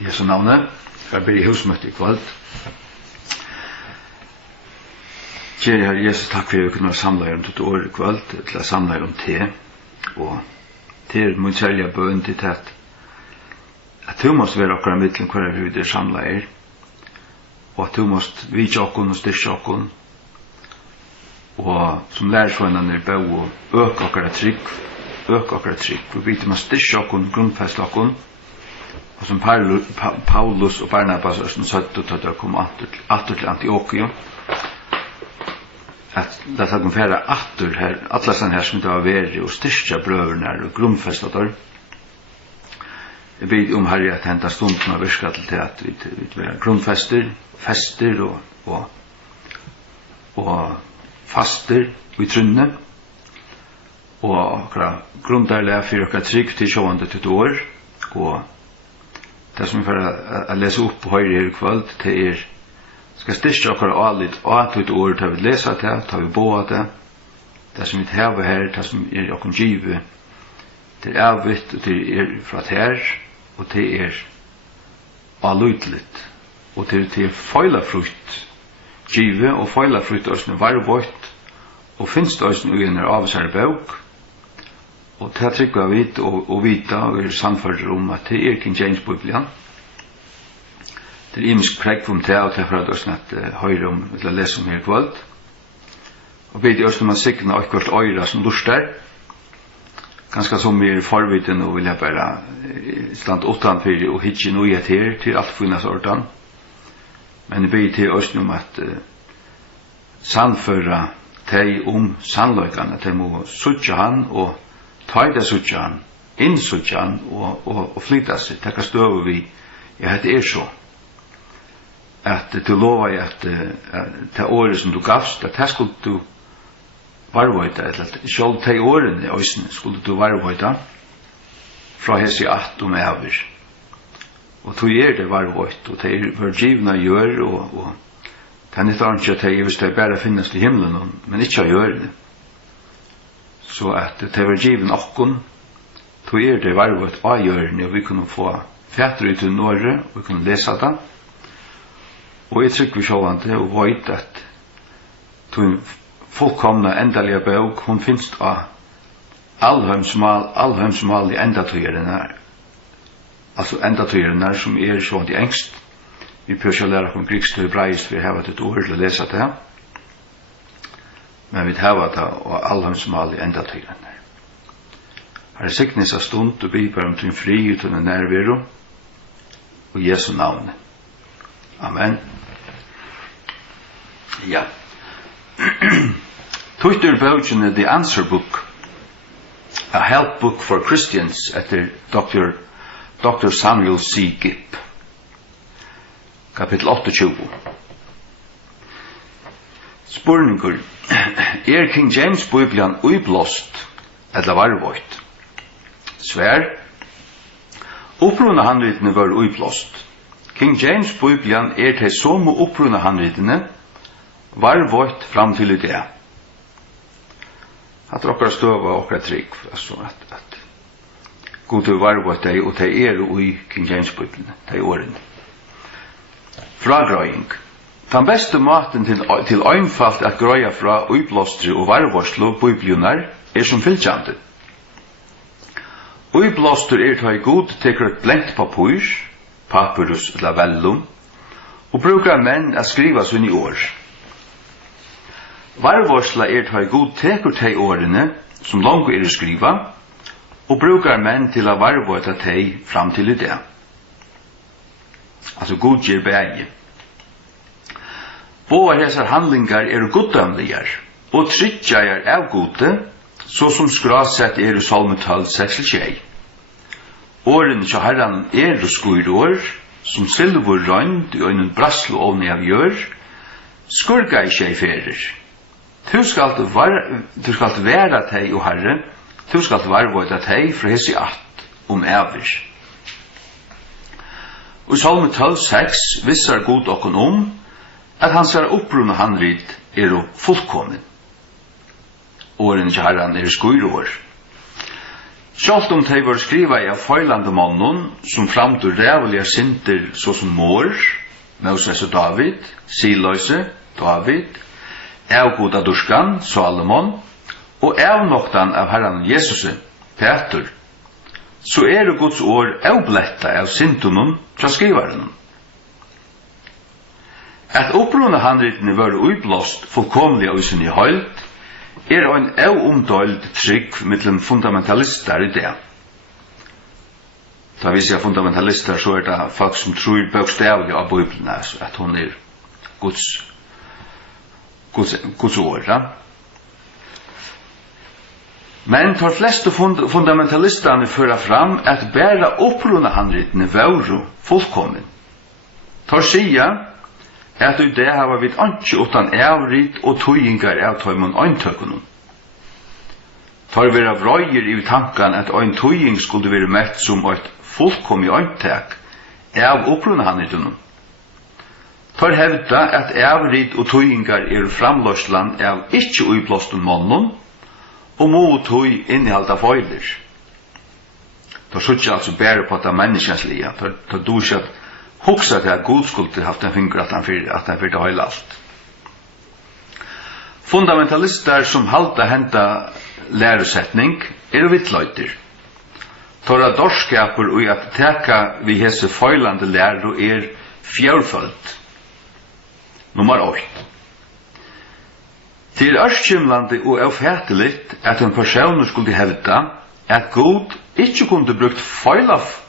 Jesu navnet. Jeg blir i husmøte i kveld. Kjære Herre Jesus, takk for at vi kunne samle om til år i kveld, til å samle om te, og til min særlige bøn til at du måtte være akkurat midten hver vi der samler, og at du måtte vite okken og styrke okken, og som lærersvennerne bør og øke akkurat trygg, og vite med styrke okken, grunnfest okken, og som Paulus og Barnabas og søtte til å komme atter til Antiochia, at det har kommet atter her, alle sånne her som det var vært, og styrke brøverne og grunnfestet der. Jeg ber om Herre at hente stunden av virka til at vi vil grunnfester, fester og faster i trunne, og grunnderlig for dere trygg til sjående til et år, og det som vi får lese opp og høyre her i kveld, det skal styrke dere alit og et år til vi leser det, til vi bor det som vi har her, det som dere giver, det avvitt, og det fra her, og det alutligt, og det feilafrukt givet, og feilafrukt også varvått, og finnes det også en avsær bøk, og det trykker vi og vita, og vi samfører om at det King James Bibelen. Det imisk pregg om det, og det for at også høyre om, eller lese om her kveld. Og vi også når man sikner akkurat øyre som luster, ganske som vi forviden og vil jeg bare stand utenfor og hitje noe her til alt finnes ordan. Men vi til også om at sannføre de om sannløkene, de må suttje han og ta det suttje han, innsutje han og flytta seg. Det kan støve vi, ja, det så. At du lovar at det året som du gavst, at det skulle du varvøyta, eller selv de årene i skulle du varvøyta fra hese 8 over. Og du det varvøyt, og de var givna gjør, og det er nytt ikke at de, hvis de bare finnes til himmelen, men ikke gjør det. Så at de var givna okkon, du det varvøyt av gjørene, og vi kunne få fætter ut til Norge, og vi kunne lese det. Og jeg trykker sjåvande og vet at den fullkomna endelige bøk, hun finnes av allheimsmal i endatøyrene, altså endatøyrene som sjåvande i engst. Vi prøver å lære om grikst og hebraisk, vi har et ord til å lese det, men vi har det av allheimsmal i endatøyrene. Her siknes av stund og bibler om til fri uten en nærvero, og Jesu navn. Amen. Ja. Twitter bøkene The Answer Book, a help book for Christians etter Dr. Samuel C. Gipp. Kapitel 28. Spurningur. King James Bibelen uiblåst eller varvøyt? Svær. Opprunna handritene var uiblåst. King James Bibelen til som opprunna handritene varvøyt fram til i det. At okkar støva okkar trygg, altså at god varvøyt deg, og det i King James Bibelen, det årene. Fragrøying. Den beste maten til einfalt at grøya fra uiblåstri og varvøyslu biblenar som fylkjande. Uiblåster til god teker et blenkt papyrus eller vellum, og brukar menn å skriva sunn i år. Varvørsla til god teker tei årene, som langt skriva, og brukar menn til å varvøyta tei fram til i det. Altså god gir bægi. Båa hesar handlingar goddamligar, og tryggjar av gode, så som skrasett i Salme 12:6-6. Åren til Herren skurår, som silver røynd i øynen braslo ovni av gjør, skurga i skjei ferir. Du skal være teg, o Herre, du skal varvøyta teg fra hesi 8 æver. Og Salme 12:6 vissar god okkon at hans opprunna handrit fullkommen. Åren til Herren skurår. Sjalt de var skriva av feilande mannen, som framtur rævliga synder såsom Mor, Moses og David, Siløse, David, avgoda durskan, Salomon, og avnoktan av Herren Jesus, Peter, så det Guds år avbletta av syndunnen fra skrivaren. At opprunna handritene var utblåst fullkomlig av sin i høylt, en avomdøld trygg mellom fundamentalister i det. Da vi sier fundamentalister, så det folk som tror bokstavlig av Bibelen, at hun Guds ord. Ja? Men de fleste fundamentalistene fører fram at bare opprunna handritene var fullkommen. De sier at i det har vi ikke utan avrit og tøyingar av tøymon øyntøkene. Tar vi av røyer i tanken at en tøying skulle være mett som et fullkomlig øyntøk av opprunnehandlitene. Tar hevda at avrit og tøyingar framløsland av ikke uiblåsten månen og mot tøy innehalda feiler. Tar suttje altså bare på at det er menneskenslige. Tar du ikke at hugsa til at Gud skulle haft en finger at han fyrir høyla alt. Fundamentalister som halda henta læresetning vittløyter. Tora dorskapur og at teka vi hese feilande lærer fjørfølt. Nummer 8. Til ørskimlande og avfætelitt at en person skulle hevda at Gud ikkje kunne brukt feilaf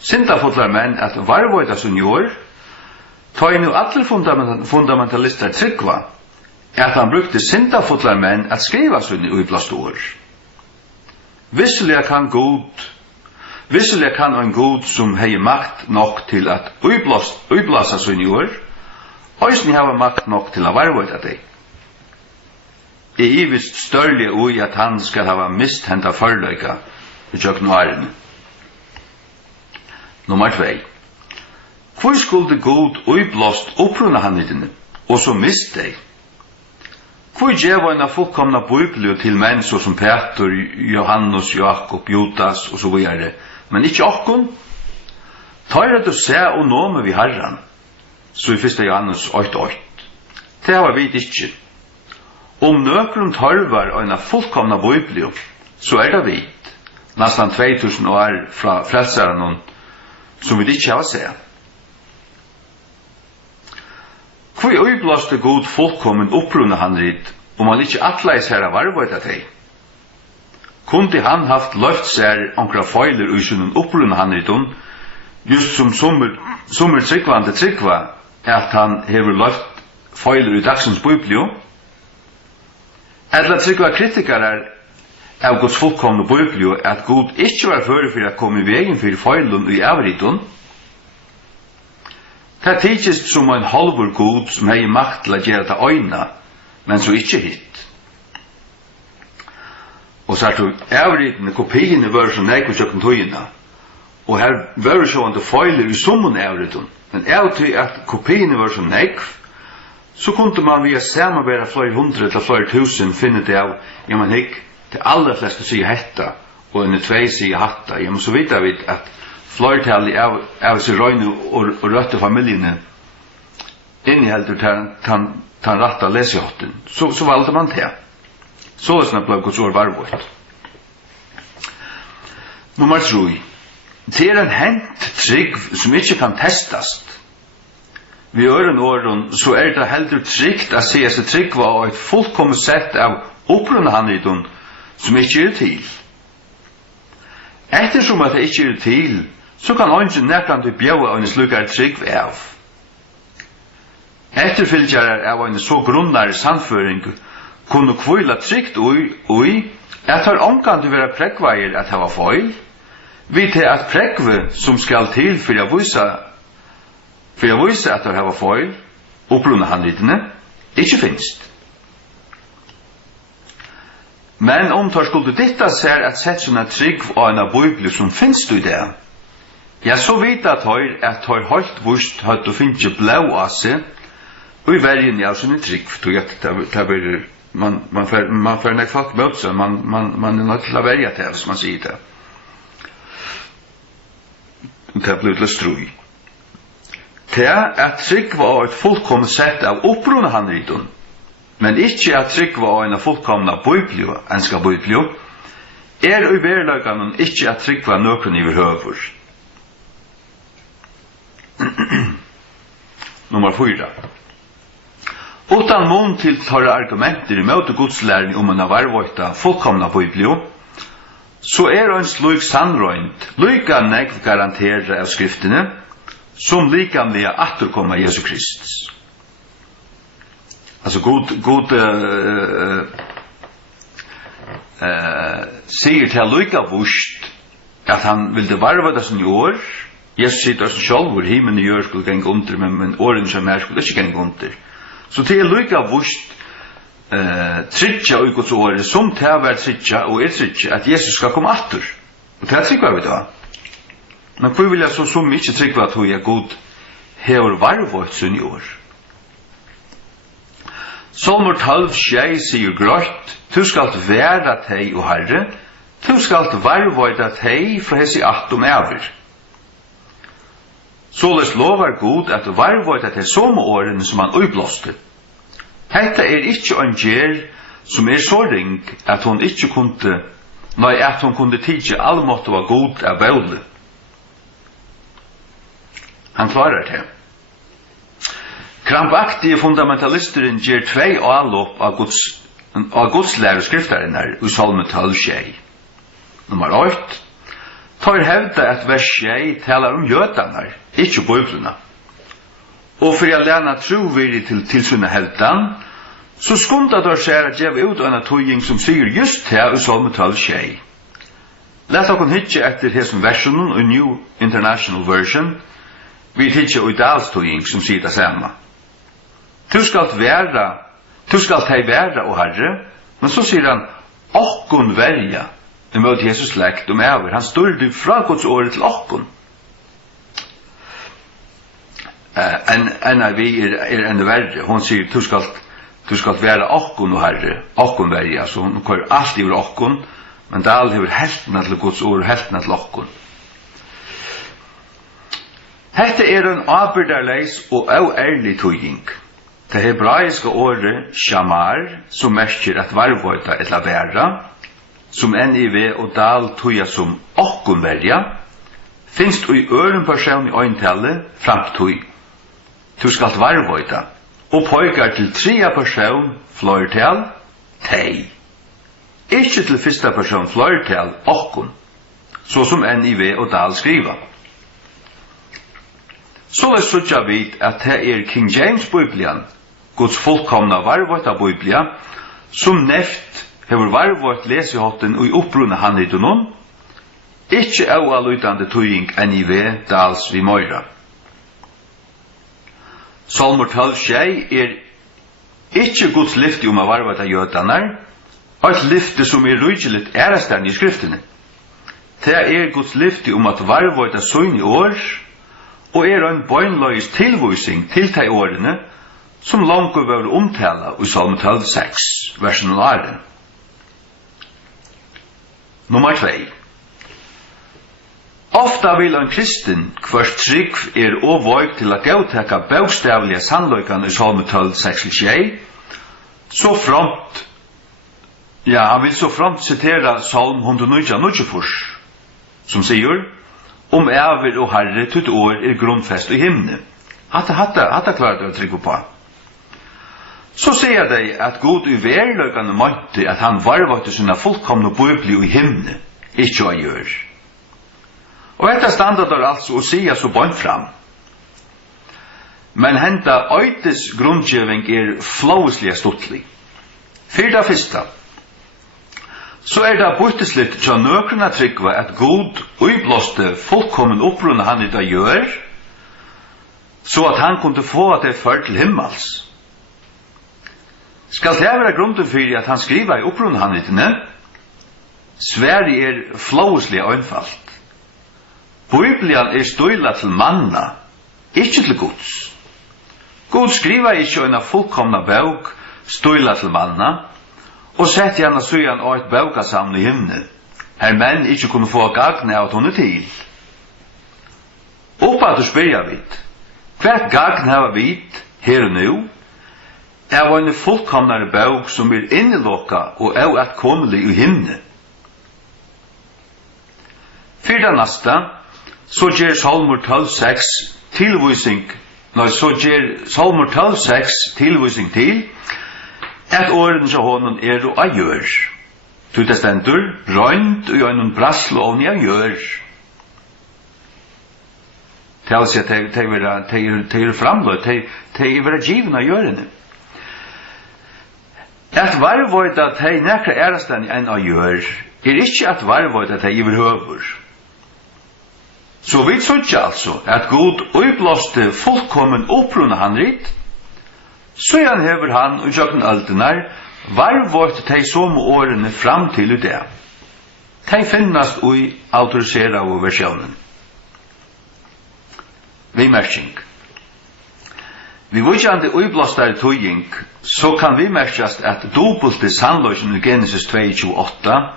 syndafullar menn at varvoida sin jord, ta inn jo alle fundamentalister tryggva at han brukte syndafullar menn at skriva sin uiblast ord. Visselig kan en Gud som hei makt nok til at uiblasa sin jord, òsni hava makt nok til at varvoida deg. I vist størlige ui at han skal hava mist henta forløyga i tjøkkenharen. Nummer 2. Hvor skulle Gud uiblåst opprunna handlitene, og så mist deg? Hvor djeva en fullkomna bibelio til menn som Peter, Johannes, Jakob, Judas og så videre, men ikke okkon? Tar det å se og nåme vi Herren, så i 1. Johannes 8:8. Det har vi ikke. Om nøkron tarvar en fullkomna bibelio, så det vi. Nästan 2000 år fra frelsaren som vi ikke har sett. Hvor øyblåste Gud fullkommen opprunna handrit, om han ikke atleis her av varvøyda deg? Kunde han haft løft seg onkra feiler i sin opprunna handritun, just som sommer tryggvande tryggva, at han hever løft feiler i dagsens biblio? Eller tryggva kritikarar av Guds fullkomne biblio at Gud ikke var føre for å komme i vegen for feilun i avritun? Det tidkist som en halvor Gud som hei makt til å gjøre det øyna, men så ikke hit. Og så tog avritene, kopiene var så nek og kjøkken tøyina, og her var så an det feiler i summen avritun, men av til at kopiene var så nek, så kunne man via samarbeida flere hundre eller flere tusen finne det av, ja man hikk, de aller fleste sier hetta, og en 2 sier hatta. Jeg må så vite at flertallet av seg røyne og røtte familiene innehelder tan ratta lesehotten. Så valgte man det. Så er det Guds ord varvått. Nummer 3. Det en hent trygg som ikke kan testast. Vi øren åren så det heldur trygt å se seg trygg var et fullkommet sett av opprunna handlitun som ikke til. Ettersom at det ikke til, så kan ønsken nekkant bjøve en slukare trygg av. Etterfylgjare av en så grunnar sannføring kunne kvila trygt ui at har omkant være prekveier at hava feil, vi til at prekve som skal til for å vise at hava feil, opprunna handlitene, ikke finst. Men om tar skulle ditta ser at sett sånne trygg av en bibel som finst du det, ja, så vet at har holdt vurst hatt å finne blå av seg, og i verden av sånne trygg, det blir man får när folk möts man är något att välja till som man säger det. Det blir lite strui. Det att trick var ett fullkomligt sätt av upprona handriton. Men inte att trick var en fullkomna biblio, enska biblio. I verkligheten inte att trick var någon överhuvud. Nummer 4. Utan mån till torra argumenter emot Guds lärning om man varvåta fullkomna biblio, så en slik sannrøynt, lika nekv garanterer av skriftene, som likamliga atterkomma Jesu Kristus. Altså God sier til lika vurst at han ville varva det som gjør. Jesus sier det som selv hvor himmelen gjør skulle genge under, men åren som er skulle ikke genge under. Så til lika vurst tryggja og Guds åre som til å være tryggja og tryggja at Jesus skal komme atter. Og det tryggva vi da. Men hvor vil jeg så mye tryggva at jeg god hever varvått sin år? Salmer 12:6 sier grøtt, du skal være teg og herre, du skal varvått teg fra hessi atom over. Såles lovar god at varvått teg som årene som han utblåste. Hetta ikkje en gjer som så ring at hon ikkje kunde, nei at hon kunde tidje allmått var god av bøle. Han klarar det. Krampaktige fundamentalisteren gjer 2 avlopp av Guds læreskriftarinn i Salme 12:6. Nummer 8. Tar hevda at vers 6 talar jødanar, ikkje bøbluna. Og for jeg lærna trovirri til sunna heldan, så skunda der seg at jeg ut en tøying som sier just her i Salme 12:6. Lett okkur hitje etter hesum versionen i New International Version, vi hitje i dalstøying som sier det samme. Du skal teg være, o Herre, men så sier han, okkun verja, imot Jesus lekt om over. Han styrde fra Guds året til okkun. NIV enn verre. Hon sier, du skal være okkun, o Herre, okkun verja. Så hun kører alt i okkun, men det er aldri heltene til Guds år, heltene til okkun. Hette en avbyrdarleis og ærlig tøying. Det hebraiske året shamar, som merker at varvøyta etla væra, som NIV og dal tøya som okkun verja, finst i øren person i øyntallet fram tøy. Du skal varvøyta, og pøykar til 3 person fløyrtal, tei. Ikke til 1. person fløyrtal, okkun, så som NIV og dal skriva. Så sutja vi at det King James Biblian, Guds fullkomna varvøyta Biblia, som neft hever varvøyt lesehotten og i opprunna handlidunnen, ikkje aualutande tøying NIV dals vi møyra. Salmer 12:6 ikkje Guds lyfte om a varvøyta jødanar, eit lyfte som rujelig ærastan i skriftene. Det Guds lyfte om at varvøyta søgn i år, og en bøgnløys tilvisning til de årene som langt var omtala i Salme 12:6, versen 8. Nummer 2. Ofta vil en kristen hvers trygg overvøyg til å gautekka bokstavlige sannløykan i Salme 12:6, så front, han vil så front citera Salm 109, som sier, om æver og herre tutt år grunnfest i himne. Hatta klarer det å trykke på. Så sier de at God i verløkene måtte at han varvate sina fullkomne bøybli i himne, ikke å gjør. Og dette standard er altså å sige så bønt fram. Men henta øytes grunngiving flåslig stuttlig. Fyrda fyrsta. Så det bytteslitt til nøkrene tryggva at God uiblåste fullkommen opprunna han i det gjør, så at han kunne få det før til himmels. Skal det være grunden for at han skriver i opprunna han i det, Sverige flåslig og einfalt. Bibelen støyla til manna, ikke til Guds. God skriver ikke en fullkomna bok støyla til manna, og sett gjerne søyan av et baukasamle i himne, her menn ikke kunne få gagne av henne til. Oppa du spyrja vidt, hvert gagn hava vidt, her og nu, av en fullkomnare bauk som innelokka og av at komelig i himne. Fyrda nasta, så gjer Salmur 12:6 tilvisning, Salmur 12:6 tilvisning til, at åren til honom og gjør. Det stendur, røynt og en braslovn jeg gjør. Det vil si at de er framløy, de er givna gjørende. At varvøyda at de nekra ærestand enn å gjør, ikke at varvøyda at de iverhøver. Så vi trodde altså at Gud uppblåste fullkommen opprunna handrit, så hever han og jøkken aldenar varvøyda de som årene fram til det. De finnast ui autorisera av versjonen. Vi mersing. Vi vujjande uiblåstare tøying, så kan vi merkjast at dobulte sannløysen i Genesis 2:28,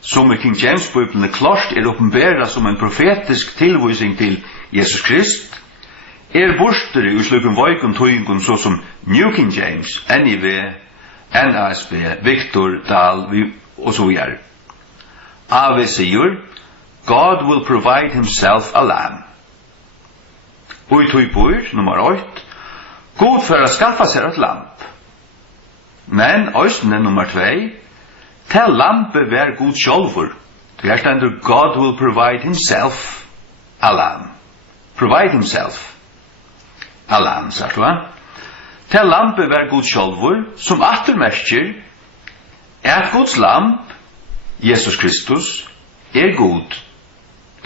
som i King James-bibelen klart oppenbæra som en profetisk tilvisning til Jesus Krist, borster i slukken vøyken tøyingen så som New King James, NIV, NASB, Victor, Dahl, og så videre. AV sier, God will provide himself a lamb. Og i tøybor, nummer 8, God for å skaffa seg et lamp. Men øyne nummer 2, til lampet vær God sjálfur. Det stendur God will provide himself a lamb. Provide himself a lamb, sagt du. Til lampet vær God sjálfur, som attermerker at Guds lamp, Jesus Kristus, god.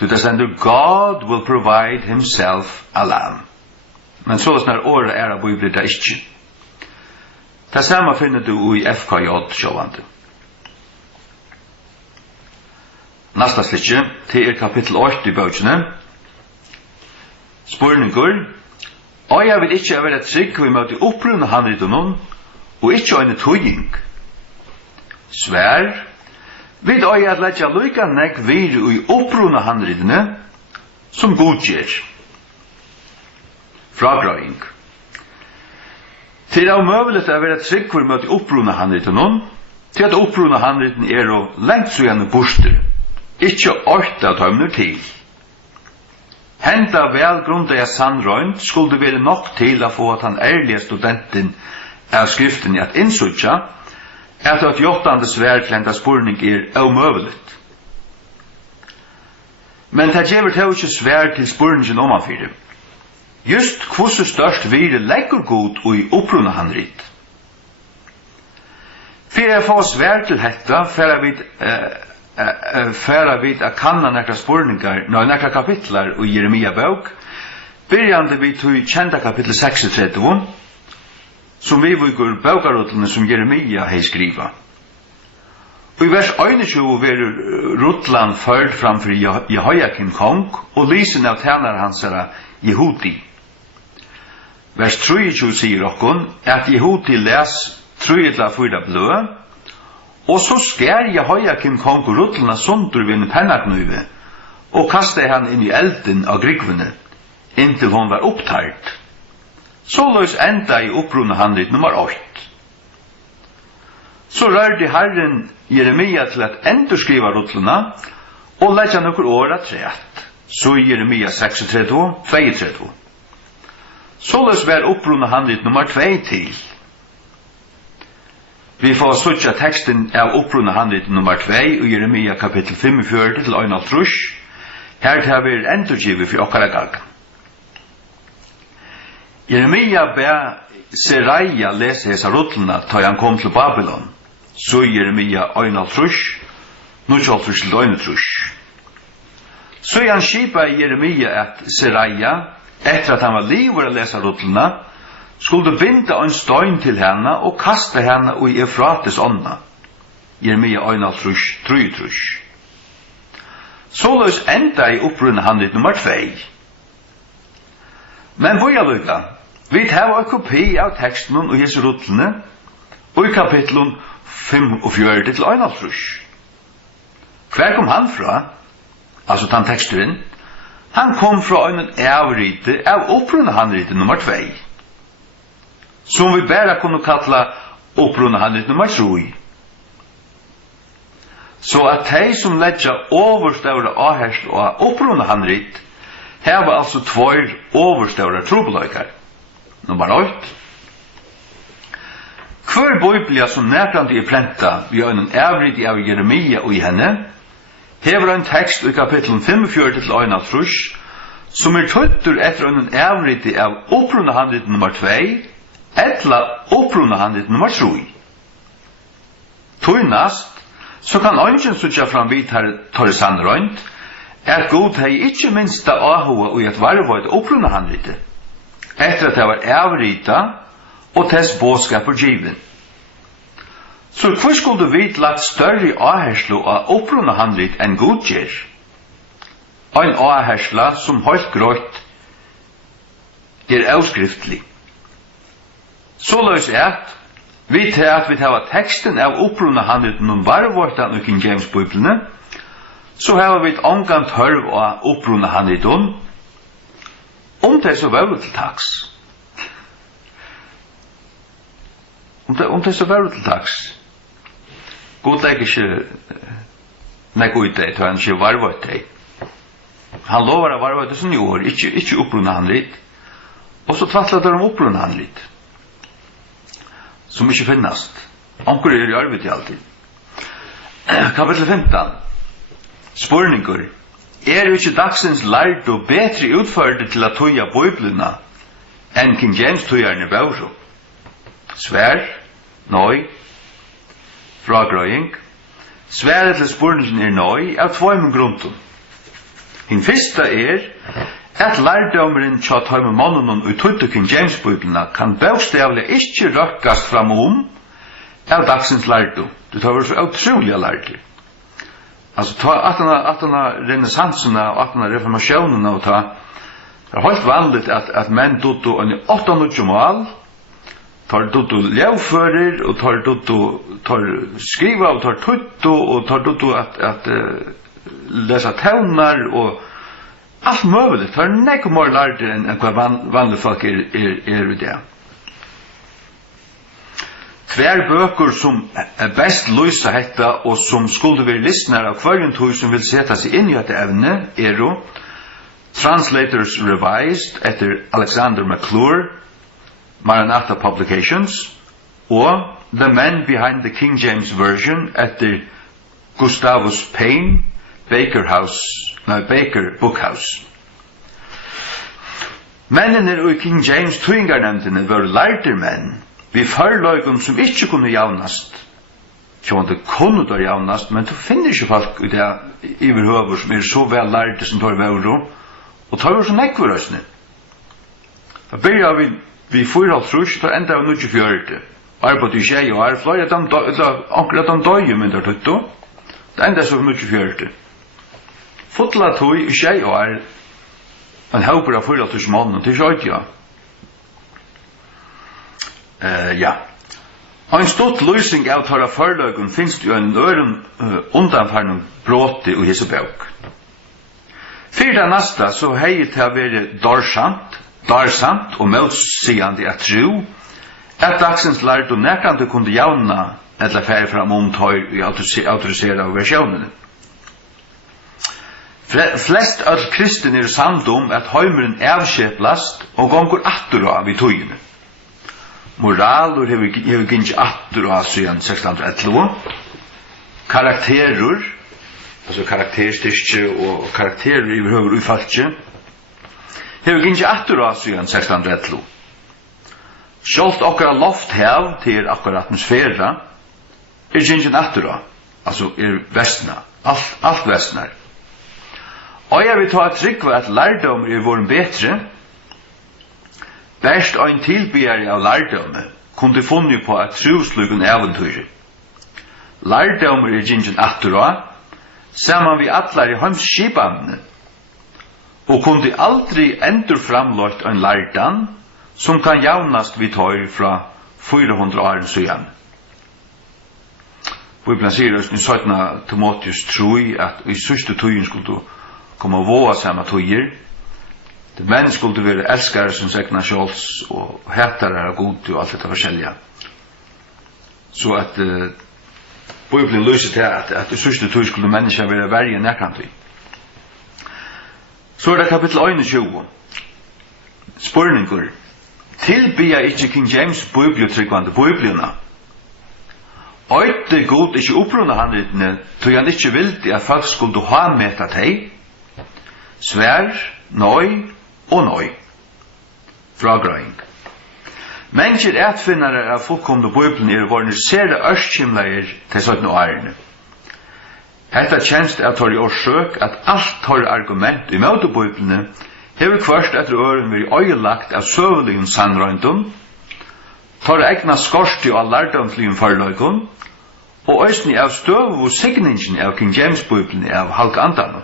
Det stendur God will provide himself a lamb. Men så snar året av Bibelen det ikke. Det samme finner du i FKJ sjåvande. Nasta slikje, til kapittel 8 i bøkene. Spurningur. Og jeg vil ikke være trygg vi møte opprunne handliten og ikke øyne tøying. Svær. Vi øye at letja lykka nek vir i opprunne handlitene som godgjer. Fragrøying. Til det er møvelet å være trygg for å møte opprunne handliten til at opprunne handliten og lengt så gjerne borster. Ikke orta tømner til. Henda velgrundet av sannrøynt skulle være nok til å få at han ærlige studenten av skriften i at innsutja at et jottande sværklenda spurning omøvelet. Men det gjør det ikke svær til spurningen omanfyrir. Just hvordan størst vire legger god og i opprunna handrit. For jeg får svær til dette, færa vid a kanna nekra spurningar, nekra kapitlar i Jeremia bøk, byrjande vi til kjenta kapittel 36, som vi vugur bøkarutlene som Jeremia hei skriva. Og i vers 21 veru rutlan ført framfor Jehoiakim kong og lysen av tænar hansara Jehudi. Vers 23 sier okkon at Jehudi les 3-4 blød, og så skær Jehoiakim kong rutlene sundur ved en pennaknøyve, og kastet han inn i elden av grigvene, inntil hon var opptart. Så løs enda i opprunne handlit nummer 8. Så rørte Herren Jeremia til at endurskriva rutlene, og letja nokkur åra trætt. Så i Jeremia 36, 32. Så løs var opprunne handlit nummer 2 til. Vi får switcha teksten av opprunne handlit nummer 2 i Jeremia kapittel 45 til 1,5. Her tar vi endurgivet for okkara gang. Jeremia ber Seraia lese hesa rutlene da han kom til Babylon. Så i Jeremia 1,5, 0,5 til 1,3. Så han skipa i Jeremia at Seraia, etter at han var livet å lese rutlene, skulle binde en støyn til henne og kaste henne i Efrates ånda. Jeremia 1,3, 3. Så løs enda i opprunne handlit nummer 2. Men hvor jeg lykka? Vi tar en kopi av teksten og Jesu rutlene, og i kapitlen 45 til 51. Hver kom han fra? Altså den teksten. Han kom fra en avrite av opprunna handrite nummer 2. Som vi bare kunne kalla opprunna handrite nummer 3. Så at de som letja overståra avhersel og opprunna handrit, her var altså 2 overståra trobeløykar. Nummer 8. Hver biblia som nærkant er prenta vi har en avrit av Jeremia og i henne, hever en tekst i kapitlen 45 til 51, som tøttur etter en avrit av opprunna handrit nummer 2, etla opprunna handrit nummer 3. Tøynast, så kan ønsken sutja fram vidt her tar sannrøynt, god hei ikkje minsta ahua og at varva et opprunna handrite, etter at det var avrita og tess båskapur given. Så hvor skulle vi lagt større aherslu av opprunna handrit enn godgjer? Ein ahersla som helt grått avskriftlig. Så løs vi til at vi tar teksten av opprunna handriten om varvortan og King James Bibelene, så har vi et omgant hørv av opprunna handriten om det er så vøvel til taks. Om det er så vøvel til taks. God legger ikke nek ut det, tar han ikke varvort det. Han lover å varvort det som i år, ikke opprunna handrit. Og så tvattler det om opprunna handrit. Som ikke finnast. Anker i arbeid alltid. Kapitel 15. Spurningur. Jo ikke dagsens lært og bedre utførde til å tøya Bibelina enn King James tøyerne bævro? Svær, nøy, fragrøying. Sværet til spurningen nøy av 2 grunden. Den første at lærdommen tja tøyme mannen og tøyte King James Bibelina kan bævstavlig ikke røkkast fram av dagsens lærdom. Det tar vel så utrolig lærdommen. Altså, ta at renessansen og at reformasjonen og ta, det helt vanligt at menn dutto en 8 mål, tar dutto ljøvfører, og tar skriva, og tar tutto, og tar dutto at lesa taunar, og alt mulig. Tar nekko mer lærder enn hva vanlige folk er i det. Hver bøker som best løysa hetta og som skulle være listner av hverjum tog som vil sette seg inn i dette evne Translators Revised etter Alexander McClure, Maranatha Publications, og The Men Behind the King James Version etter Gustavus Payne, Baker Bookhouse. Mennene i King James tøyngarnemndene var lærder menn, vi førløygon som ikke kunne javnast. Det kunne da javnast, men du finner ikke folk i det iverhøver som så vel lærte som tar vevro, og tar jo så nekverøsne. Da begynner vi 4,5 tar enda av 24. Arbeid i tjei og her, flere akkurat de døye mynda tutto, det enda så 24. Fotla tog i tjei og her, en hauper av 4,5 mannen til tjøytja. Ja. En stort løsning av tåra forløgen finnes det jo en øren undanfarnen bråte i hese bøk. Fyrda nasta så hei til å være darsamt og motsigande at tro, at dagsens lærd og nekande kunne javna eller fære fram tøy i autorisera versjonene. Flest av kristne er samt at heimeren avskjeplast og gongur attura av i tøyene. Moraler hever gynnt attur av siden 1611. Karakterer, altså karakterstyrke og karakterer i høyre utfaltje, hever gynnt attur av siden 1611. Sjålt okkara loft hev til okkara atmosfæra gynnt attur av, altså vestna, alt vestnar. Og jeg vil ta trykva at lærdom våren betre. Best ein tilbyggjare av lærdomme kunne funnet på at troslugen eventyr. Lærdommer gynnt attura, saman vi atlar i heimsskipane, og kunne aldri endur framlagt en lærdan som kan javnast vi tar fra 400 år siden. Bibeln säger just i 17 Timoteus 3 att i sista tiden skulle komma våga samma tøyer. Det män skulle vara älskare som säkna självs och hatare av god och allt detta forskjelliga. Så att Bibeln löser till att i sista tøyer skulle människan vara värre närkant. Så det kapitel 21. Spurningur. Tilbya ikkje King James bibliotryggvande biblina. Øyte god ikkje opprunna handritene, tog han ikkje vildi at folk skulle ha meta teg. Svær, nøy og nøy. Fragrøying. Mennesker etfinnare av fullkomne bibelen vorne sere ørskimleier til 17 årene. Hetta kjenst av tar i årsøk at alt tar argument i møte bibelene hever kvørst etter øren vi øyelagt av søveligen sannrøyndom, tar egna skorsti og allardomsligen forløygon, og øysni av støv og signingen av King James Bibelen av halk andan.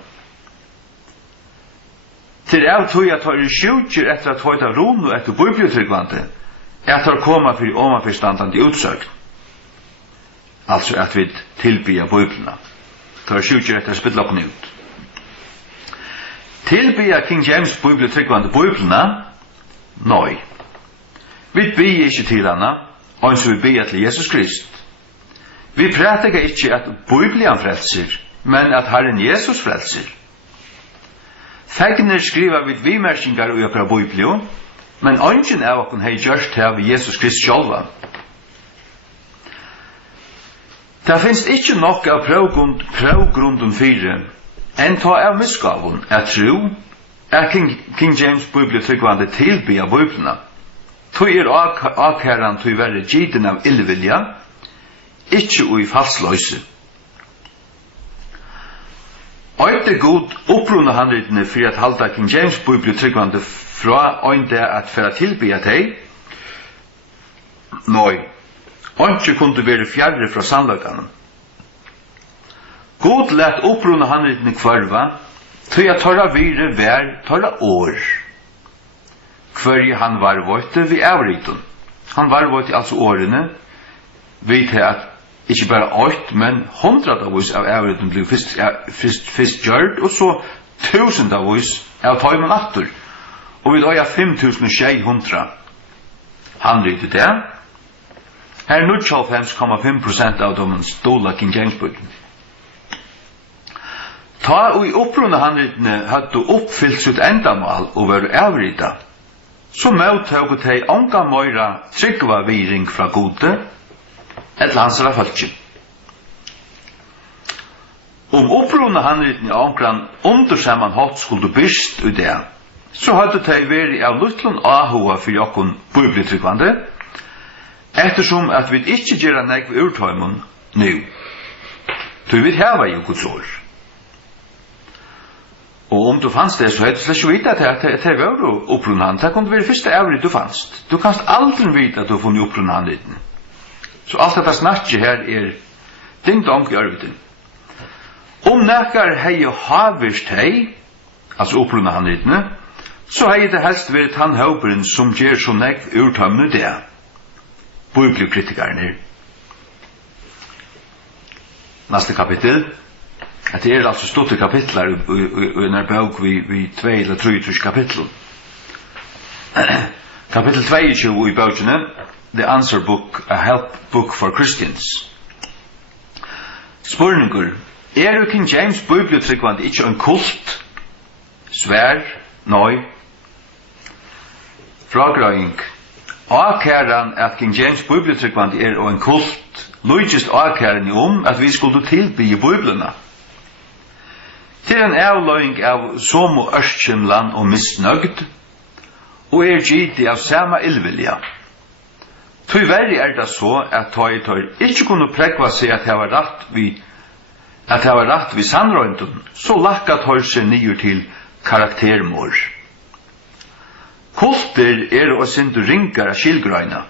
Til av tog at tar i sjutjer etter at høyta ronu etter bibliotryggvante, at tar koma fyrir omanfyrstandande utsøk. Altså at vi tilbya Bibelina. Tar sjutjer etter spilla okken ut. Tilbya King James bibliotryggvande Bibelina? Nei. Vi byr ikkje til hana, og så vi byr til Jesus Krist. Vi prætika ikkje at Bibelian frelser, men at Herren Jesus frelser. Fegner skriva vid vimerkingar i okra Biblio, men ønsken av okken hei gjørst her ved Jesus Krist sjálva. Det finst ikkje nok av prøvgrunden fire, enn ta av misgavun er tro, King James bibliotryggvande tilbya Bibelina. Tog akæran tog være giden av illvilja, ikkje ui falsløyse. Øyte god opprunna handritene for at halda King James bibliotryggvande fra øynde at færa tilbya teg. Nei, øynde kunne være fjarre fra sannløkene. God let opprunna handritene kvarva, tog at torra vire vær torra år. Kvarje han var våte vi avriten. Han var våte altså årene, vi til at ikke bare 8, men 100 av avriten ble først gjørt, og så 1000 av tøymen atter. Og vi døya 5600 handritet det. Her 95,5% av dem stola King James Bibelen. Ta og i opprunna handritene hadde oppfyllt sitt endamal og var avrita, så møttog de ånga møyra tryggva viring fra gode, et landsra falskje. Opprunna handritene av ångran undersamman hatt skulle byrst ut det, så hadde de vært av luttlun ahua for jokkun bibliotryggvande, ettersom at vi ikkje gjerra nekv urtøymon nu. Du vil heva jo Guds år. Og du fanns det, så heter det slett vite at det var opprunnan. Det kunne være første øvrig du fanns. Du kan aldri vite at du har funnet opprunnan. Så alt dette snakket her ding-dong i ørviten. Nekkar hei og havist hei, altså opprunnan, så hei det helst vært han høperen som gjør så nekv urtøymne det. Bibliokritikeren. Neste kapittel. Det altså stått kapitler i denne bok vi 2 eller 3 kapitler. Kapittel 22 i bøkene, The Answer Book, A Help Book for Christians. Spurningur, King James bibliotryggvande ikkje en kult? Svær, nøy. Fragrøying, akæran at King James bibliotryggvande en kult, lujist akæran at vi skulle tilby Biblina. Til en avløying av somo ørskimlan og misnøgd, og gitt av sama illvilja. Tyverri det så at tøy ikkje kunne prekva seg at det var rett vi sannrøyndun, så lakka tøy seg nyer til karaktermår. Kulter og sindu ringar av skilgrøyna,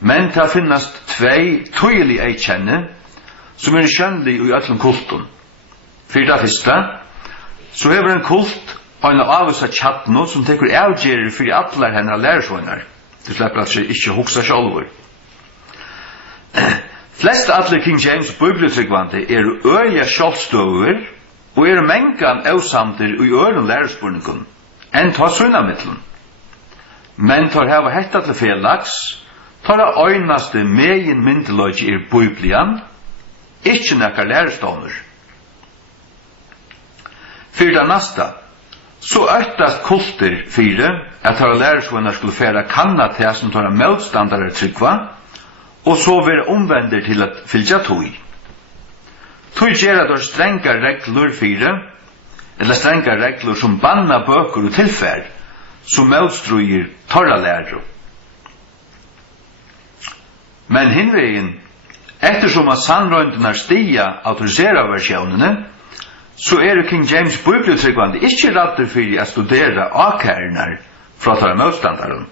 men det finnast 2 tøyelig eikjenne, som skjønnlig i öllum kultun. For det første, så hever en kult en av oss av tjattene som teker avgjerer for alle henne lærersvåner. Du slipper altså ikke hoksa sjálfur. Flest alle King James bibeltryggvande øyliga sjálvstøver og mengan ausamtir í ørum lærespurningun enn ta sunna mittlum. Men tar hava hetta til felags, tar øynaste megin myndiløgi biblian, ikkje nekkar lærestånur. Fyrir det nasta, så øktast kulter fyrir at tar læresvunnar skulle færa kanna til som tar motstandare tryggva, og så være omvender til at fylgja tøy. Tøy gjerra der strenga reglur fyrir, eller strenga reglur som banna bøkur og tilfær, som motstruir torra lærer. Men hinvegen, eftersom at sannrøyndunar stia autorisera versjonene, så King James bibeltryggvande ikkje rattur fyrir at studera akærnar fra torra motstandaren.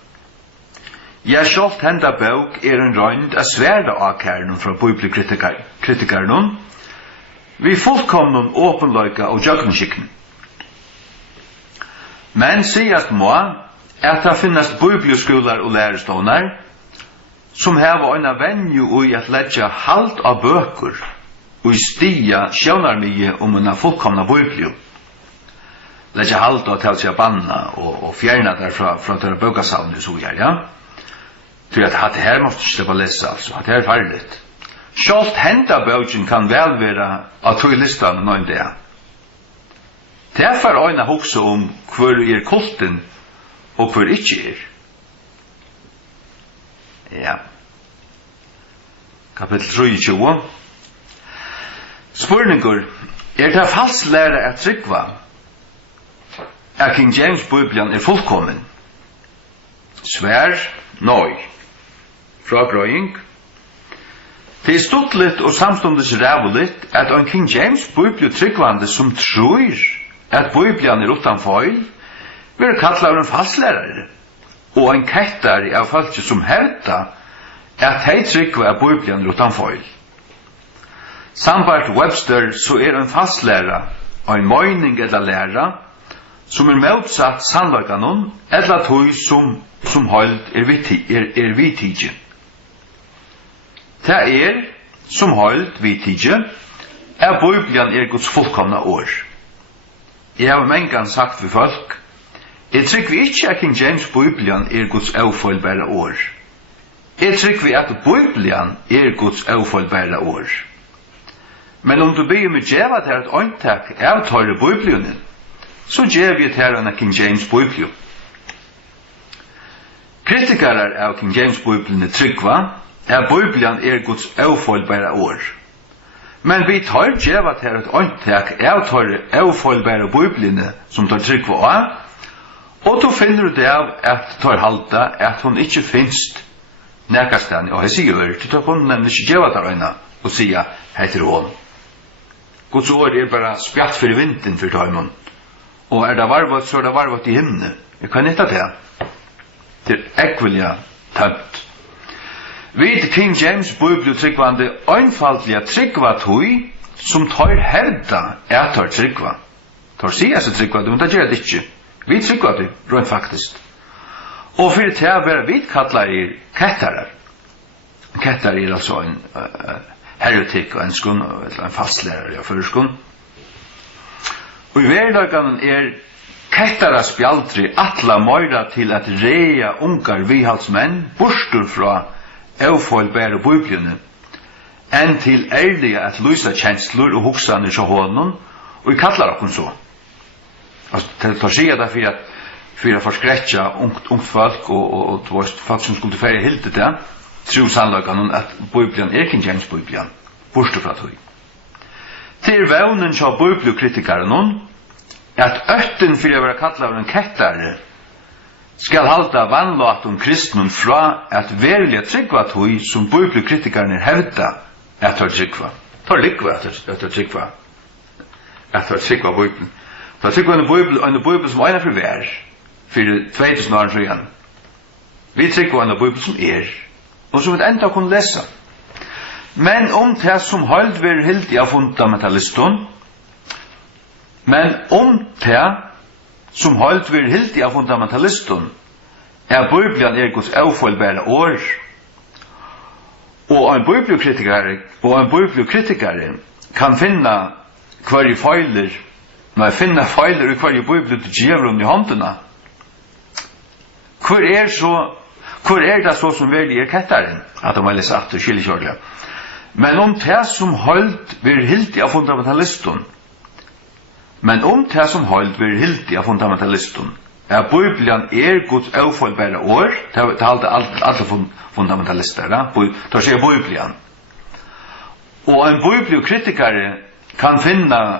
Ja, sjálft henda bók en røynd að sverda akærnum fra bibelkritikarnum, vi fullkomnum åpenløyka og jøgnskikken. Men sigast må at det finnast bibelskolar og lærestånar som heva eina venju i at leggja halt av bøkur og i stia sjónarmige enn fullkomna bibelju. Leggja halt av til seg banna og fjerna der fra tørra bøkasalni så ja. Tror at det her måste ikke bare lese, altså. At det er farligt. Sjálft henda bøkken kan vel være av tøylistan noen det. Derfor øyna hoksa hvor kulten og hvor ikke Ja. Kapitel 23. Spurningur, det falsk lære at tryggva King James Bibelen fullkommen? Svær, nøy. Fragrøying. Det stuttligt og samstundes rævuligt at en King James bibeltryggvande som tror at Bibelen utan feil vil kalla en falslærare og en kettare av folk som herta at hei tryggva at Bibelen utan feil. Sambart Webster så en falslæra og en møyning eller læra som motsatt sannløykanon eller tøy som holdt vittige. Det som holdt vittige, Bibelen Guds fullkomna år. Jeg har mengan sagt for folk, jeg trykker ikke at King James Bibelen Guds avfølgbæra år. Jeg trykker at Bibelen Guds avfølgbæra år. Men om du ber meg djeva til et åndtak av tørre Bibelen, så djev jeg til en King James Bibelen. Kritikarar av King James Bibelen trykva, Bibelen Guds avfølgbæra år. Men vi tar djeva til et åndtak av tørre avfølgbæra Bibelen som tar trykva av, og då finner du det av at tar halta at hun ikke finst nekastan, og jeg sier til tar hun nemlig ikke djeva til øyna og sier heter hun. Guds ord bara spjatt for vinden for tøymon. Og det varvat, så det varvat i himne. Jeg kan ikke det. Det ekvelja tømt. Vid King James bibeltryggvande einfaldliga tryggva tøy som tar herda tar tryggva. Tar sier seg tryggva, men det gjør det ikke. Vi tryggva det, rent faktisk. Og for det å være vi kallar kettarar. Kettar altså en heretik og en skun, eller en fastlærer og førskun. Og i hverdagen kettara spjaldri atla møyra til at rea ungar vihalsmenn borstur fra avfølgbære Bibelen enn til ærlige at lysa kjenslur og hoksaner så hånden, og vi kallar okkur så. Det tar seg det for å forskretja ungt folk og folk som skulle ferie hilde det, tro sannløkene at Bibelen King James Bibelen, borstur fra tøy. Til vevnen så bibelkritikeren at øtten for å være kallet av en kettare skal halda vannlåt kristnen fra at verlige tryggva tøy som bibelkritikeren hevda at tar tryggva. Tar likva at tar tryggva. At tar tryggva Bibelen. Tar tryggva en Bibel som er for vær for 2000 år siden. Vi tryggva en Bibel som og som vi enda kunne lese. Men det som holdt vi hildi av fundamentalisten, Bibelen Guds avfølgbære år, Og en bibelkritiker kan finna hver feiler, finna feiler i hver bibel til djevelen i håndena. Hvor det så som vel er kettaren? At de har lest at det skiljer. Men om det som holdt vil hildig av fundamentalisten, Bibelen Guds avfallbare år, det har alle fundamentalister, da sier Bibelen. Og en bibelkritiker kan finna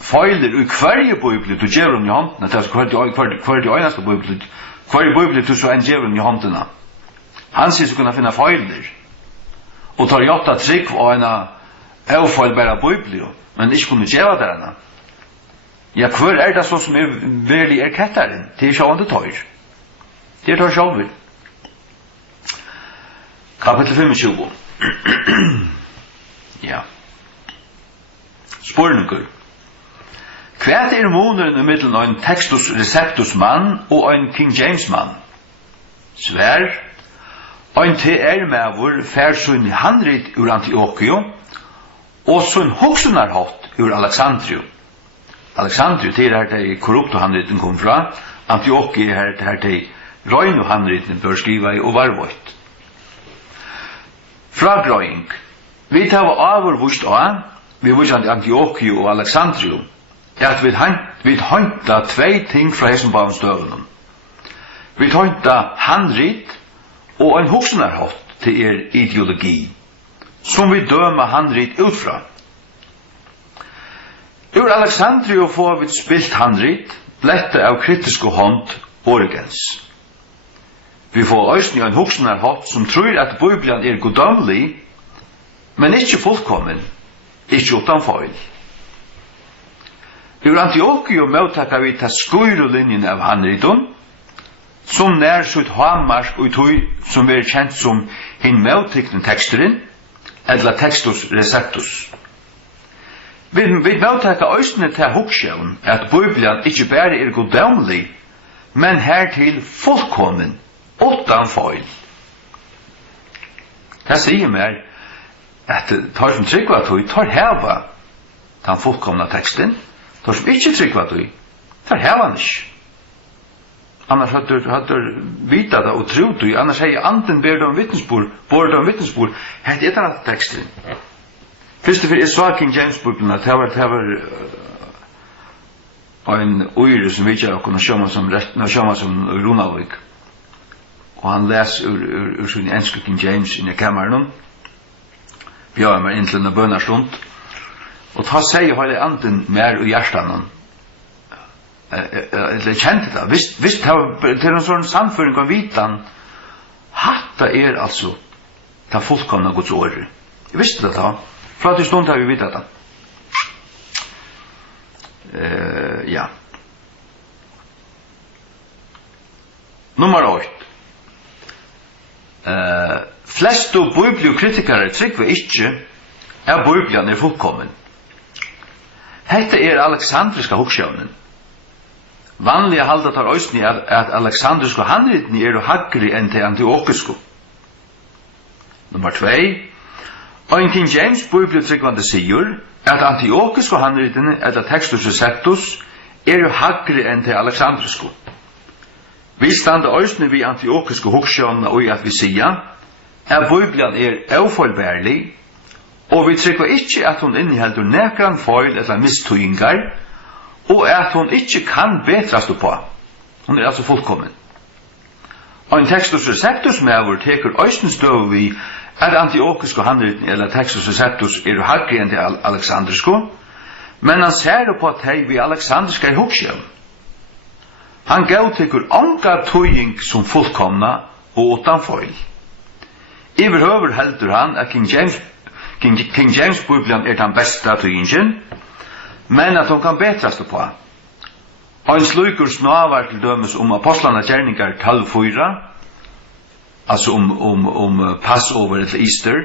feiler i hver bibel du gjør i håndene, hver eneste bibel, hver bibel du så en gjør i håndene. Han sier så kunne finna feiler, og tar jotta trygg av en avfallbare bibel, men ikke kunne gjøre det henne. Ja, hver det så som virkelig er kettaren? Det er sjående tøyr. Det er tøyr sjåver. Kapitel 25. Ja. Spurningur. Hva er måneden mellom en Textus Receptus mann og en King James mann? Sver. En TR-mævur fær sin handrit ur Antiochio og sin hoksunarhatt ur Alexandrium. Alexandrium til det korrupte handriten kom fra, Antiochi her til røyne handriten bør skriva i og varvått. Fra grøying, vi tar avurvust av, vi vusant Antiochi og Alexandrium, at vi hanta tvei ting fra hessenbavens døvenen. Vi hanta handrit og en hoksenarhatt til ideologi, som vi døma handrit utfra. Ur Alexandria får vi spilt handrit, blette av kritiske hånd, Origens. Vi får øyne en hoksenarhatt som tror at Bibelen goddomlig, men ikke fullkommen, ikke utan feil. Ur Antiochio møttaker vi ta skøyrelinjen av handriten, som nær sitt hamarsk og tøy som vi kjent som hin møttikten teksteren, eller Textus Receptus. Vi møttaker øyne til hoksjøen at Bibelen ikke bare goddomlig, men hertil fullkommen, utan feil. Det sier meg at tar som tryggva tøy, tar heva den fullkomna teksten, tar som ikke tryggva tøy, tar heva han ikke. Annars hadde vita det og tro tøy, annars hei anden ber om vittnesbord, hette etter at teksten. Fyrst for jeg svar King James-bibelen, at det var en øyre som vi ikke kunne sjåma som Runavik. Og han les ur sin enske King James inn i kammeren. Bjør meg inn til en bønarstund. Og ta seg hele anden mer ur hjertan. Jeg kjente det. Hvis det er en sånn samføring av vitan, hatta altså ta fullkomna Guds åre. Jeg visste det da. Fra til stund har vi vidt det. Ja. Nummer 8. Flestu bibliokritikere tryggver ikke at Bibelen fullkommen. Hetta alexandriska hoksjøvnen. Vanlige halda tar øysni at alexandriska handritni haggri enn til antiochisko. Nummer 2. Og en King James bibeltryggvande sier at antiochisko handritni eller Textus Receptus haggri enn til alexandrisko. Vi standa øysni vi antiochisko hoksjøvna og i at vi sier at Bibelen avfallbærlig, og vi trykker ikke at hun innehelder nekran feil eller mistøyingar, og at hun ikke kan betrast på. Hun altså fullkommen. Og en Textus Receptus medover teker øysten støv vi at antiochisko handriten eller Textus Receptus haggri enn til alexandrisko, men han ser på at hei vi alexandriska hoksjøvn. Han gav teker anga tøying som fullkomna og utan feil. Iverhøver heldur han at King James Bibelen den beste tøyingen, men at hun kan betrast på. Og en slukur snavar til dømes apostlana gjerningar 12:4, altså Passover eller Easter,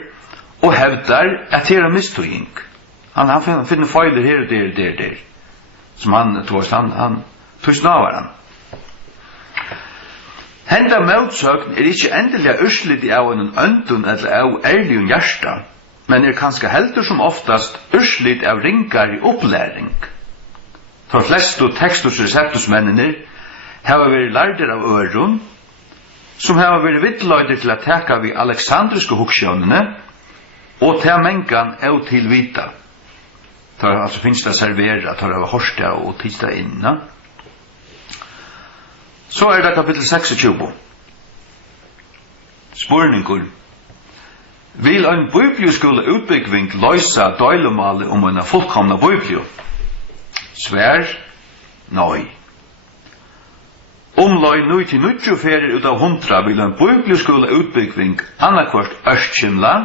og hevdar at det mistøying. Han finner feiler her og der, som han tog snavar han. Henda motsøgn ikke endelig urslit av en øndun eller av ærlig hjärsta, men kanskje heldur som oftast urslit av ringar i opplæring. For flestu tekstus receptusmennene hava vært lærder av øron, som hava vært vittløyder til å teka vi alexandriske huksjonene, og til mengan av tilvita. Tar altså finnes det servera, tar av horsta og tista inna. Så det kapittel 26. Spurningur. Vil en bibelskole utbyggving løysa døylumale om en fullkomna bibel? Svær, nei. Omløy 99 ferier ut av 100 vil en bibelskole utbyggving annakvart ørskimla,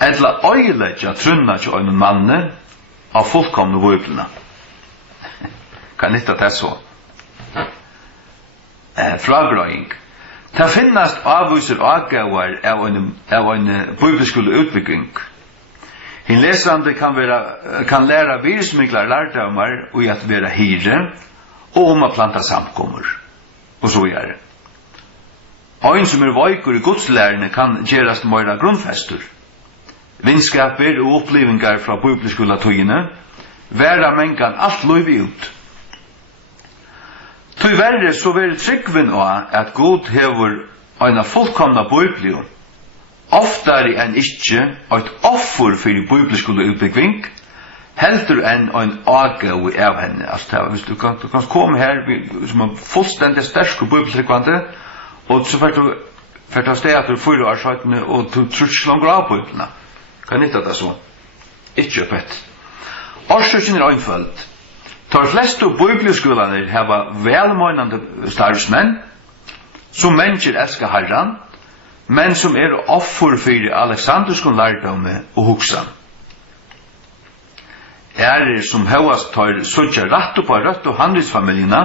eller øyelegja trunna til en manne av fullkomna bibelna. Kan ikke det så? Fragrøying. Det finnast avviser avgåvar av en bibelskole utbygging. En lesande kan læra virsmyklar lærdomar og at vera hire, og om å planta samkommer, og så gjøre. Ein som veikur i godslærerne kan gjerast meira grunnfestur. Vinskaper og opplevingar fra bibelskoletøyene vera mengan alt løyvi ut. Tyverre så vil tryggven av at God hever en fullkomna bibelio, oftare enn ikkje et offer for bibelskole utbygging, heldur enn en avgave av henne. Altså, hvis du kan komme her som en fullstendig sterk bibeltryggvande, og så får du steg at du får årsøytene, og du tror ikke langt av bibelene. Kan ikke det så? Ikke oppett. Årsøytene øynfølt. Tar flestu bibelskolene hava velmøynande starvsmenn, som mennesker elskar Herran, men som offer for alexandriskon lærdomme og hugsan. Som høyast tar suttja rattu på rødt og handelsfamiljena,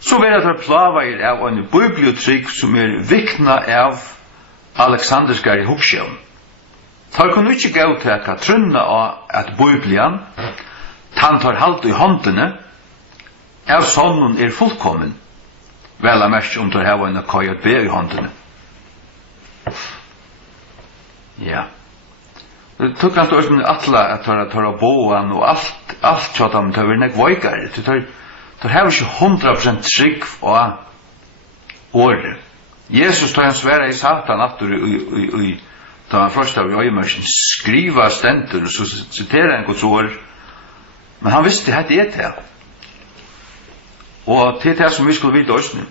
så vil tar plavair av en bibliotrygg som vikna av alexandriskar hugsan. Tar kun ikke gauteka trunna av at biblian, han tar halt i håndene, av sonnen fullkommen, vel av mest om tar hava en KJB i håndene. Ja. Det tok han til å atla at tar boan og alt tjata, men tar vi nek voikar. Tar hava ikke 100% trygg av året. Jesus tar han sværa i satan atur da han først av i øyemørsen skriva stendur, og så siterer han Guds ord. Men han visste at det det. Og til det som vi skulle vite også nu.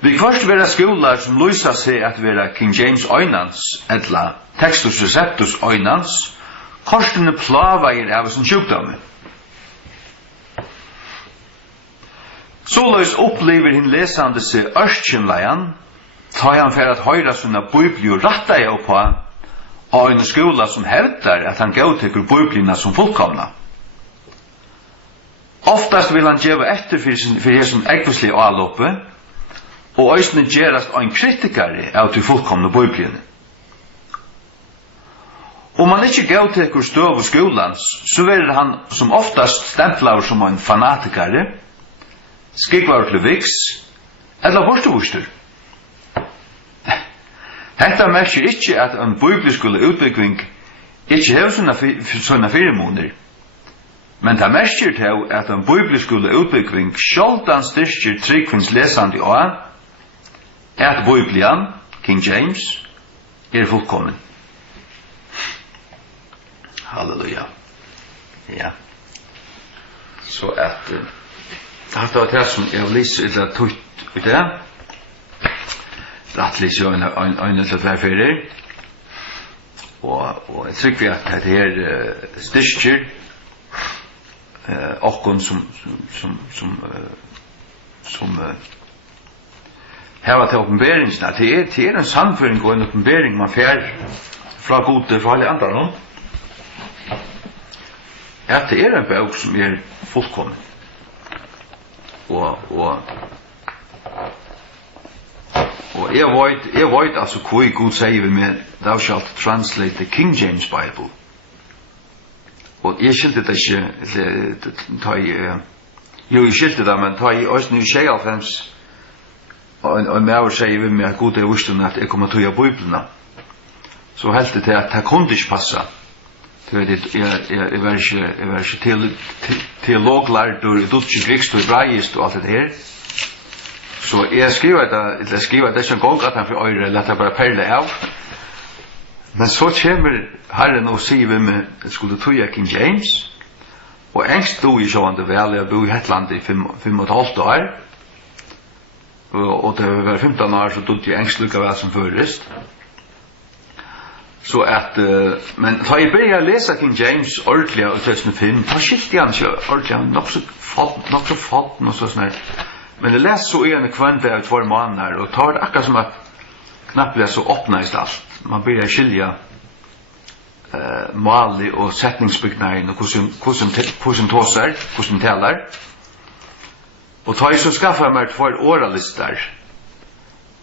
Vi først være skoler som lyser seg at være King James øynans, eller Textus Receptus øynans, korsene plavager av sin sjukdom. Såleis opplever hin lesande seg ørskjemleian, ta han for at høyra sånne bibler ratta jeg på, og en skola som hevdar at han gautekur biblina som fullkomna. Oftast vil han gjeva etter for hesson ekvislig avloppe, og òsne gjerast ein kritikari av til fullkomna biblina. Om han ikkje gautekur støv og skolans, så vil han som oftast stemplar som ein fanatikari, skikvar til viks, eller vorstevustur. Hetta merker ikkje at en bibelskole utbygging ikkje hever sånne firemåner. Men det merker til at en bibelskole utbygging sjoldan styrker tryggfinns lesande av at Biblian, King James, fullkommen. Halleluja. Ja. Så at det var det som jeg lyser i det tøyt i det. Rattelig så en til tverrferier. Og jeg trykker at det her styrker okkon som heva til oppenberingsna. Det en samføring og en oppenbering man fer fra gode fra alle andre nå. Ja, det en bok som fullkommen. Og jeg vet altså hva Gud sier vi med thou shalt translate the King James Bible. Og jeg skilte det ikke, jeg skilte det, men ta i Østen i 96, og med sier vi med gode vusten at jeg kommer til å bøyblene. Så helt det til at det kunne ikke passe. Jeg var ikke teologlært og dutje grikst og breist og alt det her. Så jeg skriver det er ikke en gang at han får øyre, lett jeg bare perle av. Men så kommer Herren og sier vi med at skulle tog jeg King James, og engst do i sjående vel, jeg bor i Hetland i 5,5 år, og det var 15 år så dog jeg engst lukka vel som først. Så at, men da jeg begynte å lese King James ordentlig av 2005, da skilte jeg han ikke ordentlig, nok så fatt og sånn her. Men jeg leser så igjen kvendt av 2 måneder, og tar det akkurat som at knapt så åpnet alt. Man begynner å skilje malig og setningsbyggnaden, og hvordan tåser, hvordan taler. Og da jeg så skaffet meg 2 åralister,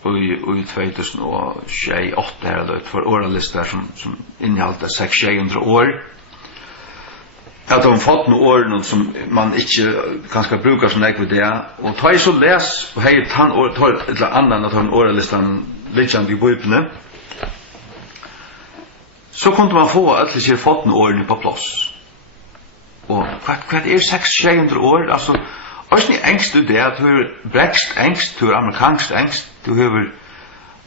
i 2028 her eller 2 åralister som inneholder 600 år. At de har fått noen år som man ikke kanskje bruker som jeg ved det. Og da jeg så les, og jeg tar et eller annet av åralistene litt kjent i bøypene, så kunne man få at de ikke har fått noen årene på plass. Og hva 600 år? Altså, også ni engst du det, at du har brekst engst, du har amerikansk engst, du har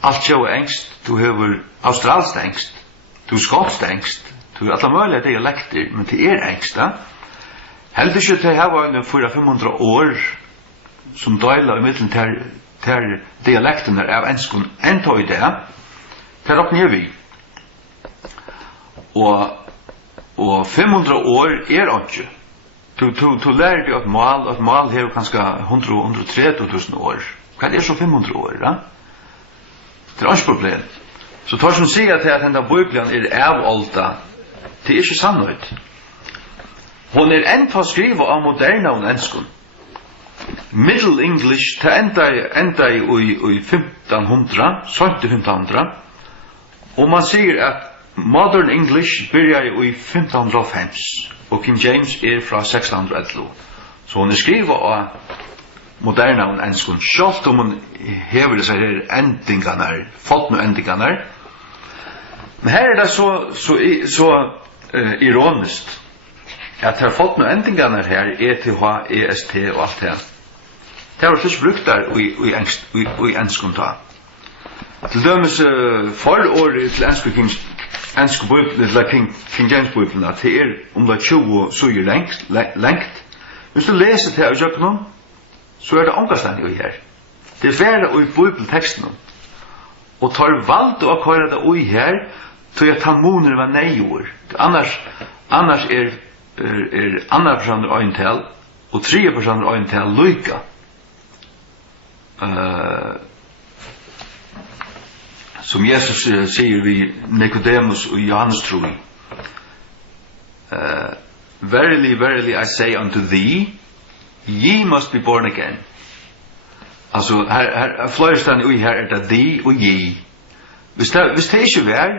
altsjå engst, du har australsk engst, du har skotsk engst, du har alle mulige dialekter, men det engst, da. Heldig ikke til her var 400-500 år som døyla i middelen til dialektene av enskun enda i det, til opp vi. Og 500 år ikke. Du lærer deg at mal har kanskje 130.000 år. Hva så 500 år, da? Det ikke problem. Så tar som sier til at denne Bibelen avholda, det ikke sannhet. Hun enda skrivet av moderne og enskun. Middle English, det enda i 1500, 1700, og man sier at Modern English begynner i 1550, og King James fra 1611. Så hun skrivet av moderne og enskun, selv om hun hever disse her endingene, fått noen endingene. Men her det så ironisk, at jeg har fått noen endingene her, ETH, EST og alt det. Det har ikke brukt der i enskun da. Til dømes foråret til enskun bøypen, eller King James bøypen, at det om det 20 suger lengt. Hvis du leser det her i kjøkken, så det omkastende i her. Det være i bøypelteksten. Og tar valgt å akkurat det i her, til at talmoner var nejord. Annars andre personer øyntel, og 3 personer øyntel lyka. Som Jesus sier vi Nicodemus og Johannes tror vi. Verily, verily, I say unto thee, ye must be born again. Altså, her fløyestanden i her det thee og ye. Hvis det ikke vær,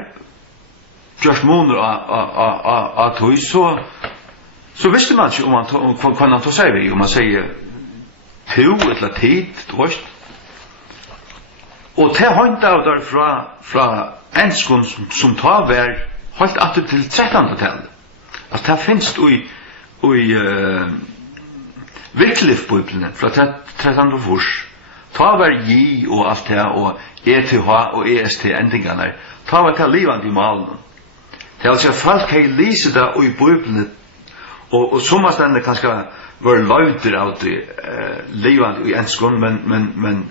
gjørs måneder av tog, så visste man ikke hva han tog seg vi, om man sier to eller tid, du vet. Og det håndte av der fra enskun som tar vær holdt atter til 1300-tallet. Altså det finnes i Wycliffe-bibelen fra 1300 ta var gi og alt det, og ETH og EST endingene. Ta var det livande i malen. Det er altså folk har lyset det i bibelen, og som man stender kanskje var løyder av det livande i enskun, men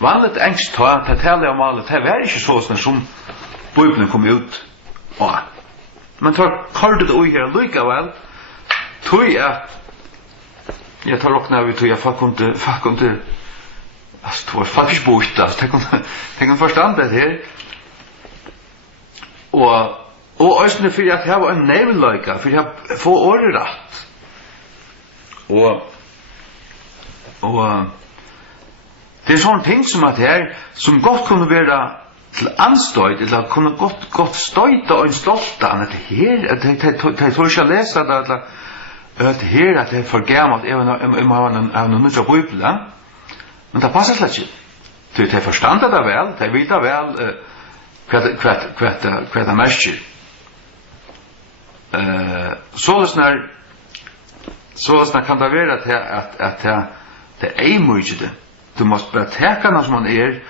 vanligt engst ta, det taler om alle, det var ikke sånn som Bibelen kom ut. Men tar kallet det ui her likevel, tog jeg tar råkna vi tog jeg folk kunne, det var faktisk bort, det kunne forstande det her. Og østene for at jeg var en nevnløyga, for jeg får åreratt. Og det sånne ting som at her, som godt kunne være til anstøyd, eller kunne godt støyta og en stolta, at her, jeg tror ikke jeg leser det, at her, at det for gammelt, jeg har noen nødt av Bibelen, men det passer slett ikke. de forstanda det väl, de vita väl kvätta märker. Så kan det vara att det är mycket. Du måste bara täcka något som man är,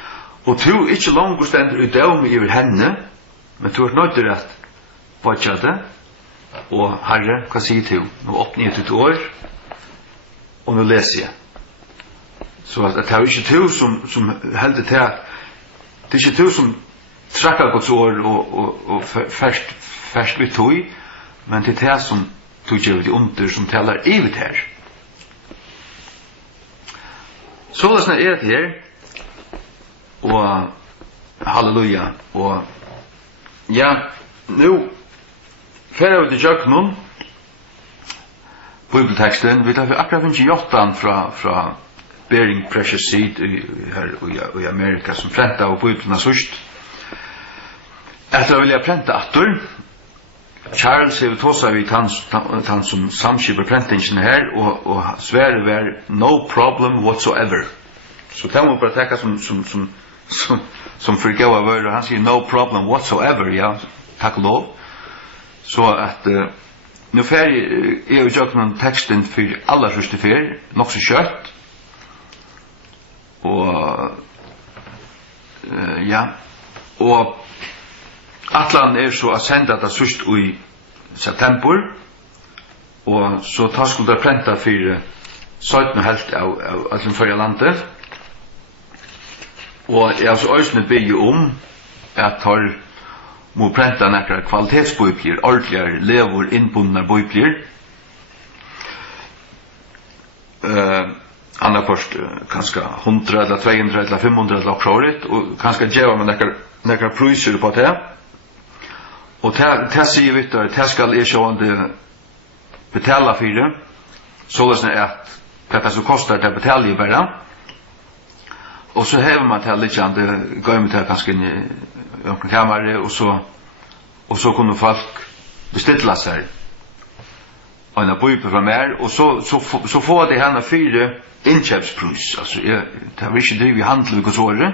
och du inte långt ständer ut av mig över henne, men du är nöjd att watcha det. Och Herre, vad säger du? Nu öppnar jag ditt år, och nu läser jag. Så att det är inte du som hällde till att det är inte du som trackar Guds år och färst vid tog, men det är det som tog jag det under som talar evigt här. Så det är det här, och halleluja, och ja, nu färre vi till köknen bibeltexten, vi tar akkurat finns jottan fra Bearing Precious Seed i Amerika som pränta och bibeln har sørst. Efter vill jag pränta attor. Charles har tåsa vid han som samskipar präntingen här, och Sverige var no problem whatsoever. Så kan man bara täcka som förgåva vörd, han säger no problem whatsoever, ja, tack och lov. Så att nu färg är ju jag någon texten för alla första färg, nog så kött. Och ja, och Atlan är så att sända det först i september, och så tar skulle det pränta för 17 helt av Atlan förra landet. Och jag så ösnet be om att tar må pränta några kvalitetsbibler, ordentliga levor inbundna bibler. Andra först kanske 100 eller 200 eller 500 eller året, och kanske ge med några priser på det. Och det säger vi att det ska är så att betala för det. Så att det så kostar det betala bara. Och så häver man till liknande går med det kanske i en kammare, och så kunde folk beställa sig en bibel från mer, och så får det här 4 inköpspris. Alltså det har vi inte driv i handel och så.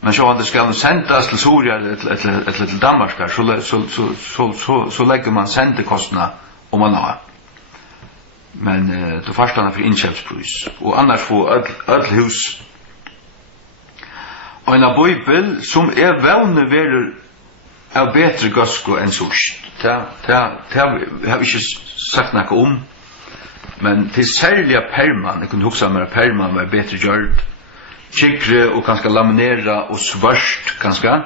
Men så att det ska sändas till Soria eller till Danmark, så lägger man säntekostnaderna om man har. Men då först han för inköpspris, och annars får öll hus och en bibel som är vänner ver av bättre gosko än sust. Det har vi inte sagt något om, men till särliga perman, jag kunde huxa med perman var bättre gjort, kikre och ganska laminera och svart ganska,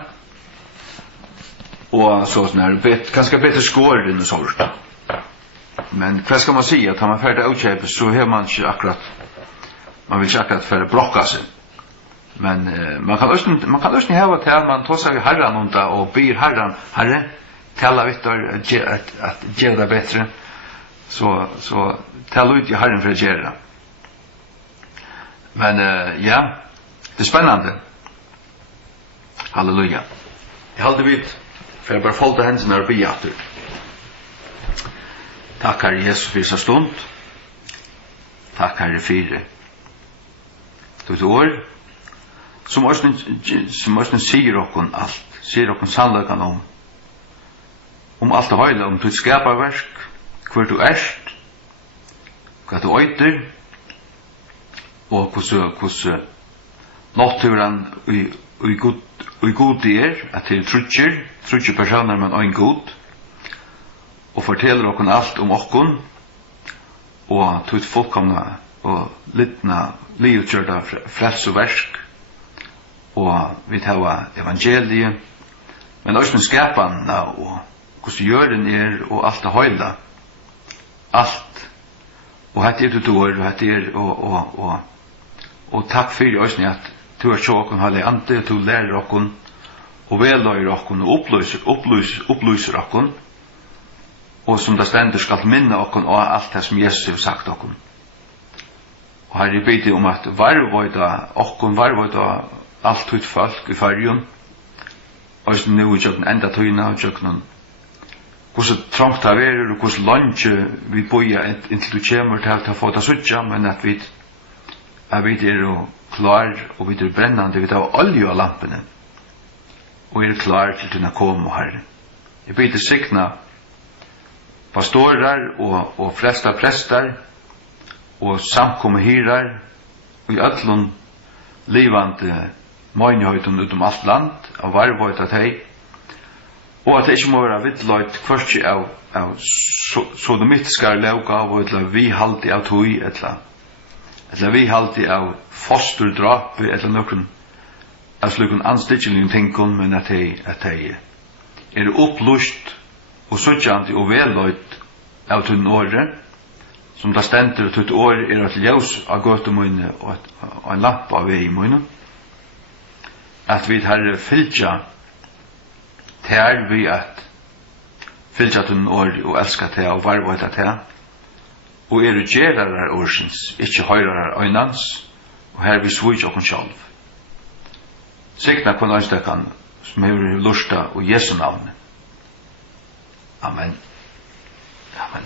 och så här ganska bättre skår än sånt. Men vad ska man säga, att har man färdigt utköp så har man inte akkurat, man vill inte akkurat för att blocka sig. Men man kan också ha att man tar sig Herren undan och ber Herre tala vittar att göra det bättre, så tala ut i Herren för att göra. Men ja, det är spännande. Halleluja. Jag håller vid för jag bara folta händerna och be åter. Tack Herre Jesus för så stund. Tack Herre för det år som måste säger okon allt, säger okon sannlagan om allt det hela, om ditt skaparverk, hur du erst, vad du øyter, og hvordan naturen i god det at det trutcher personer med en god, og forteller okon alt om okon, og tog fullkomna og littna livutgjørda frels og versk, og vi tar evangeliet, men også med skapanna, og hvordan gjøren og alt det høyla, alt, og hette det år, og hette og takk for oss at du har sjåkon halde ante, du lærer okkon, og veløyer okkon, og opplyser okkon, og som det stendur skal minne okkon og alt det som Jesus har sagt okkon. Og her er bedt om at varvøyda alt ut folk i fargen, og nu i tjøkken enda tøyna, og tjøkken hvordan trångt det er, og hvordan lunge vi bøyer inntil du kommer til å få det suttja, men at vi er og klar og vi brennande, vi tar olje av lampene, og klar til dina kom, Herre. Jeg beder signa pastorer og flesta prestar og samkomme hirar og i öllum livande møgnhøytun utom alt land av varvøyt at hei og at det ikke må være vittløyt kvørtsi av sodomitiskar laugav og etla vi haldi av tøy etla vi haldi av fosterdrapi etla nokon av slukun anstidgelige tingkon men at hei opplust og suttjandi og velløyt av tunn åre som da stendur tutt år at ljós av gøtumøyne og en lapp av vei møyne at vi herre fylgja ter vi at fylgja tunn år og elska te og varvøyta te og gerarar årsins ikkje høyrarar øynans og her vi svujt okkon sjálv sikna kon einstakkan som hefur lusta og Jesu navn. Amen. Amen.